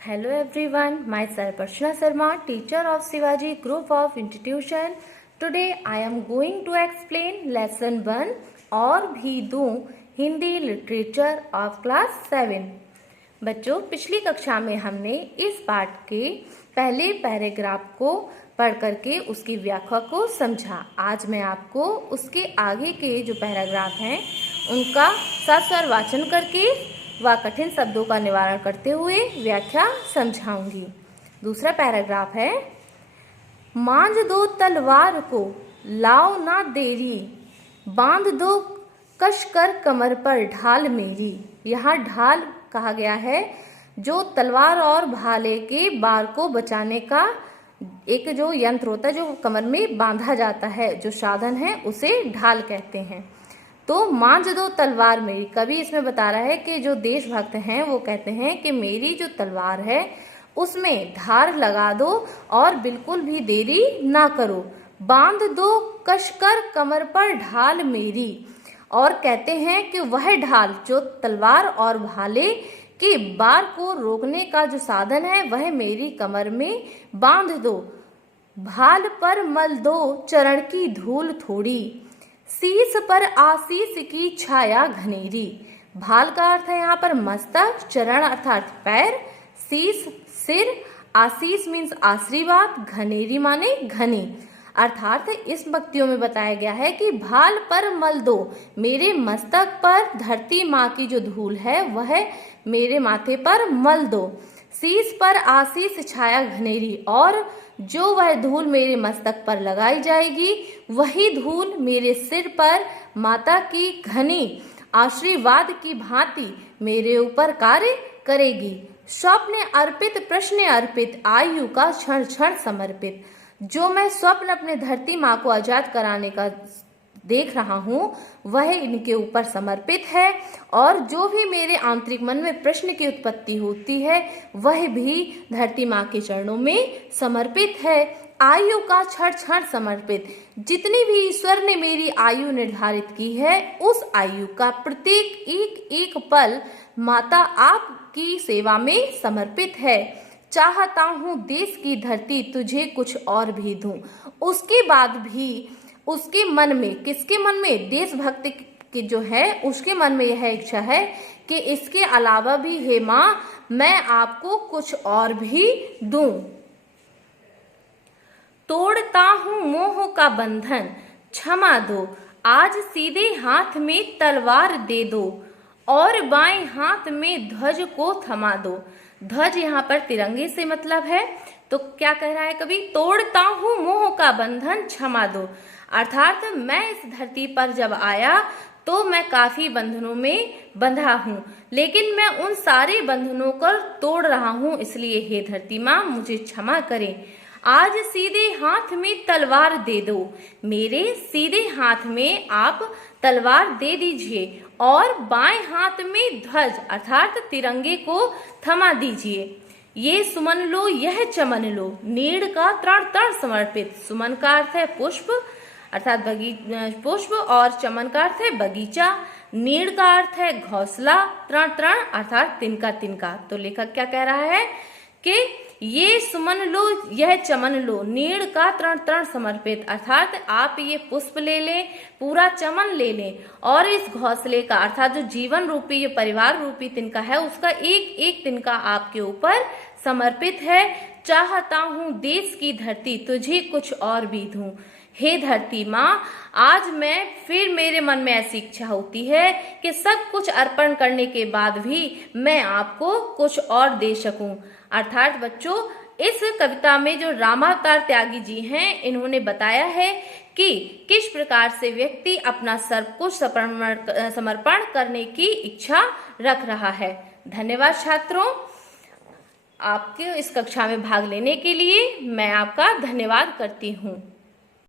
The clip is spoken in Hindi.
Hello everyone, myself Archana Sharma, teacher of Shivaji Group of Institution. Today I am going to explain lesson 1 और भी दूं हिंदी लिटरेचर ऑफ क्लास 7। बच्चों, पिछली कक्षा में हमने इस पाठ के पहले पैराग्राफ को पढ़ करके उसकी व्याख्या को समझा। आज मैं आपको उसके आगे के जो पैराग्राफ हैं उनका सस्वर वाचन करके व कठिन शब्दों का निवारण करते हुए व्याख्या समझाऊंगी। दूसरा पैराग्राफ है, मांझ दो तलवार को लाओ ना देरी, बांध दो कश कर कमर पर ढाल मेरी। यहाँ ढाल कहा गया है जो तलवार और भाले के बार को बचाने का एक जो यंत्र होता है, जो कमर में बांधा जाता है, जो साधन है उसे ढाल कहते हैं। तो मांझ दो तलवार मेरी, कवि इसमें बता रहा है कि जो देशभक्त हैं वो कहते हैं कि मेरी जो तलवार है उसमें धार लगा दो और बिल्कुल भी देरी ना करो। बांध दो कसकर कमर पर ढाल मेरी, और कहते हैं कि वह ढाल जो तलवार और भाले के बार को रोकने का जो साधन है वह मेरी कमर में बांध दो। भाल पर मल दो चरण की धूल थोड़ी, शीश पर आशीष की छाया घनेरी। भाल का अर्थ है यहाँ पर मस्तक, चरण अर्थात पैर, शीश सिर, आशीष मीन्स आशीर्वाद, घनेरी माने घनी। अर्थात इस पंक्तियों में बताया गया है कि भाल पर मल दो, मेरे मस्तक पर धरती माँ की जो धूल है वह मेरे माथे पर मल दो। शीश पर आशीष छाया घनेरी, और जो वह धूल मेरे मस्तक पर लगाई जाएगी वही धूल मेरे सिर पर माता की घनी आशीर्वाद की भांति मेरे ऊपर कार्य करेगी। स्वप्न अर्पित प्रश्न अर्पित, आयु का क्षण क्षण समर्पित। जो मैं स्वप्न अपने धरती माँ को आजाद कराने का देख रहा हूँ वह इनके ऊपर समर्पित है, और जो भी मेरे आंतरिक मन में प्रश्न की उत्पत्ति होती है वह भी धरती माँ के चरणों में समर्पित है। आयु का क्षण क्षण समर्पित, जितनी भी ईश्वर ने मेरी आयु निर्धारित की है उस आयु का प्रत्येक एक एक पल माता आपकी सेवा में समर्पित है। चाहता हूँ देश की धरती तुझे कुछ और भी दूं। उसके बाद भी उसके मन में, किसके मन में, देशभक्त की जो है उसके मन में यह इच्छा है कि इसके अलावा भी हे माँ मैं आपको कुछ और भी दूं। तोड़ता हूँ मोह का बंधन क्षमा दो, आज सीधे हाथ में तलवार दे दो, और बाएं हाथ में ध्वज को थमा दो। ध्वज यहाँ पर तिरंगे से मतलब है। तो क्या कह रहा है कवि, तोड़ता हूँ मोह का बंधन क्षमा दो, अर्थात मैं इस धरती पर जब आया तो मैं काफी बंधनों में बंधा हूँ, लेकिन मैं उन सारे बंधनों को तोड़ रहा हूँ, इसलिए हे धरती माँ मुझे क्षमा करें। आज सीधे हाथ में तलवार दे दो, मेरे सीधे हाथ में आप तलवार दे दीजिए, और बाएं हाथ में ध्वज अर्थात तिरंगे को थमा दीजिए। ये सुमन लो यह चमन लो, नीड़ का तृण तृण समर्पित। सुमन का अर्थ है पुष्प अर्थात पुष्प, और चमन का अर्थ है बगीचा, नीड़ का अर्थ है घोंसला, तृण तृण अर्थात तिनका तिनका। तो लेखक क्या कह रहा है कि ये सुमन लो यह चमन लो, नीड़ का तृण तृण समर्पित, अर्थात आप ये पुष्प ले लें, पूरा चमन ले लें, और इस घोंसले का अर्थात जो जीवन रूपी ये परिवार रूपी तिनका है उसका एक एक तिनका आपके ऊपर समर्पित है। चाहता हूँ देश की धरती तुझे कुछ और भी दूं। हे धरती माँ, आज मैं फिर मेरे मन में ऐसी इच्छा होती है कि सब कुछ अर्पण करने के बाद भी मैं आपको कुछ और दे सकूं। अर्थात बच्चों, इस कविता में जो रामावतार त्यागी जी हैं इन्होंने बताया है कि किस प्रकार से व्यक्ति अपना सब कुछ समर्पण करने की इच्छा रख रहा है। धन्यवाद छात्रों, आपके इस कक्षा में भाग लेने के लिए मैं आपका धन्यवाद करती हूँ।